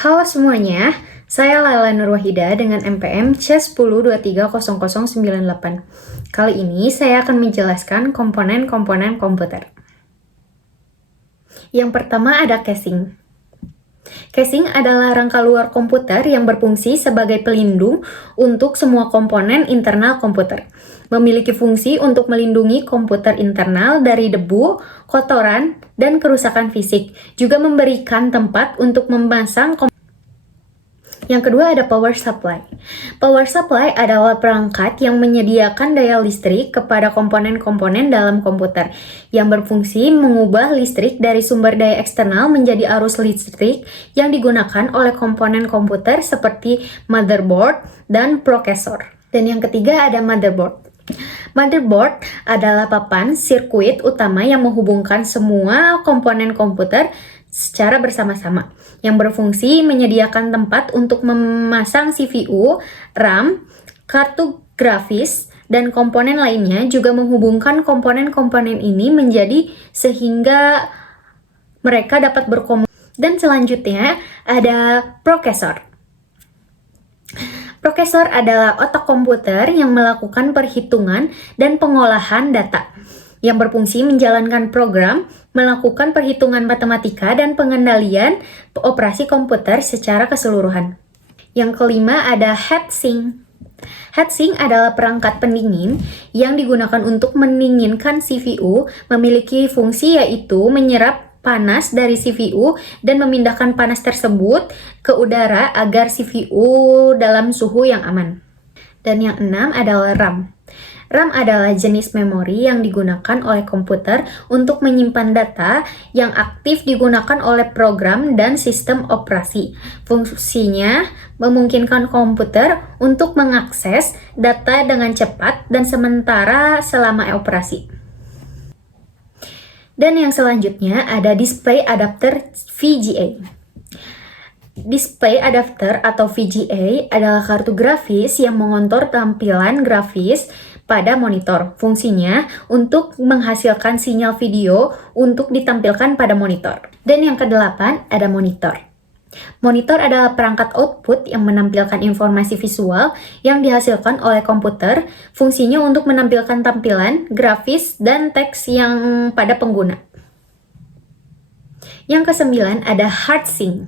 Halo semuanya, saya Laila Nurwahida dengan MPM C10230098. Kali ini saya akan menjelaskan komponen-komponen komputer. Yang pertama ada casing. Casing adalah rangka luar komputer yang berfungsi sebagai pelindung untuk semua komponen internal komputer. Memiliki fungsi untuk melindungi komputer internal dari debu, kotoran, dan kerusakan fisik. Juga memberikan tempat untuk memasang Yang kedua ada power supply. Power supply adalah perangkat yang menyediakan daya listrik kepada komponen-komponen dalam komputer yang berfungsi mengubah listrik dari sumber daya eksternal menjadi arus listrik yang digunakan oleh komponen komputer seperti motherboard dan prosesor. Dan yang ketiga ada motherboard. Motherboard adalah papan sirkuit utama yang menghubungkan semua komponen komputer secara bersama-sama, yang berfungsi menyediakan tempat untuk memasang CPU, RAM, kartu grafis, dan komponen lainnya, juga menghubungkan komponen-komponen ini menjadi sehingga mereka dapat berkomunikasi. Dan selanjutnya ada prosesor. Prosesor adalah otak komputer yang melakukan perhitungan dan pengolahan data, yang berfungsi menjalankan program, melakukan perhitungan matematika, dan pengendalian operasi komputer secara keseluruhan. Yang kelima ada heatsink. Heatsink adalah perangkat pendingin yang digunakan untuk mendinginkan CPU, memiliki fungsi yaitu menyerap panas dari CPU dan memindahkan panas tersebut ke udara agar CPU dalam suhu yang aman. Dan yang enam adalah RAM. RAM adalah jenis memori yang digunakan oleh komputer untuk menyimpan data yang aktif digunakan oleh program dan sistem operasi. Fungsinya memungkinkan komputer untuk mengakses data dengan cepat dan sementara selama operasi. Dan yang selanjutnya ada display adapter VGA. Display adapter atau VGA adalah kartu grafis yang mengontrol tampilan grafis pada monitor. Fungsinya untuk menghasilkan sinyal video untuk ditampilkan pada monitor. Dan yang kedelapan ada monitor. Monitor adalah perangkat output yang menampilkan informasi visual yang dihasilkan oleh komputer. Fungsinya untuk menampilkan tampilan, grafis, dan teks yang pada pengguna. Yang kesembilan ada hardsync.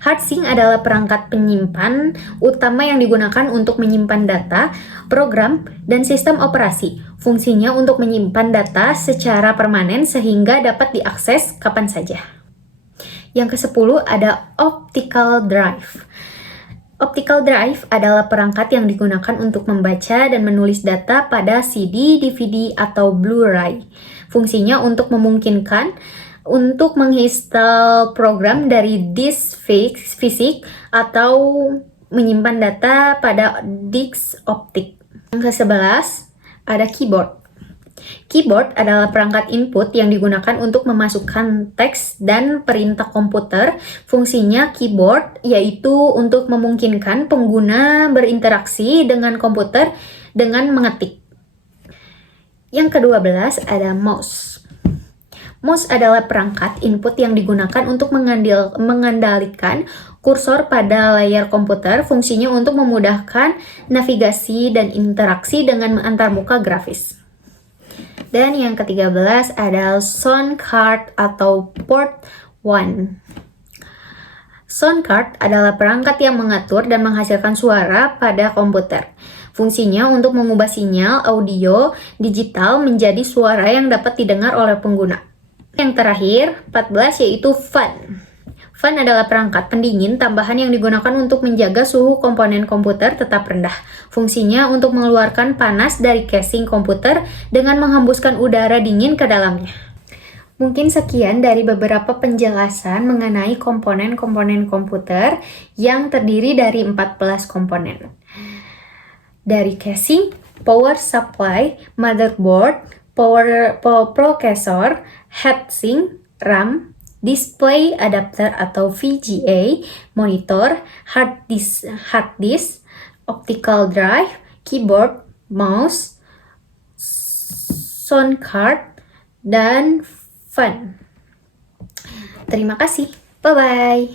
Hardsync adalah perangkat penyimpan utama yang digunakan untuk menyimpan data, program, dan sistem operasi. Fungsinya untuk menyimpan data secara permanen sehingga dapat diakses kapan saja. Yang ke-10 ada optical drive. Optical drive adalah perangkat yang digunakan untuk membaca dan menulis data pada CD, DVD, atau Blu-ray. Fungsinya untuk memungkinkan untuk menginstal program dari disk fisik atau menyimpan data pada disk optik. Yang ke-11 ada keyboard. Keyboard adalah perangkat input yang digunakan untuk memasukkan teks dan perintah komputer. Fungsinya keyboard yaitu untuk memungkinkan pengguna berinteraksi dengan komputer dengan mengetik. Yang ke-12 ada mouse. Mouse adalah perangkat input yang digunakan untuk mengendalikan kursor pada layar komputer. Fungsinya untuk memudahkan navigasi dan interaksi dengan antarmuka grafis. Dan yang ke-13 ada sound card atau port 1. Sound card adalah perangkat yang mengatur dan menghasilkan suara pada komputer. Fungsinya untuk mengubah sinyal audio digital menjadi suara yang dapat didengar oleh pengguna. Yang terakhir, 14 yaitu fan. Fan adalah perangkat pendingin tambahan yang digunakan untuk menjaga suhu komponen komputer tetap rendah. Fungsinya untuk mengeluarkan panas dari casing komputer dengan menghembuskan udara dingin ke dalamnya. Mungkin sekian dari beberapa penjelasan mengenai komponen-komponen komputer yang terdiri dari 14 komponen. Dari casing, power supply, motherboard, prosesor, heatsink, RAM, display adapter atau VGA, monitor, hard disk, optical drive, keyboard, mouse, sound card, dan fan. Terima kasih. Bye-bye.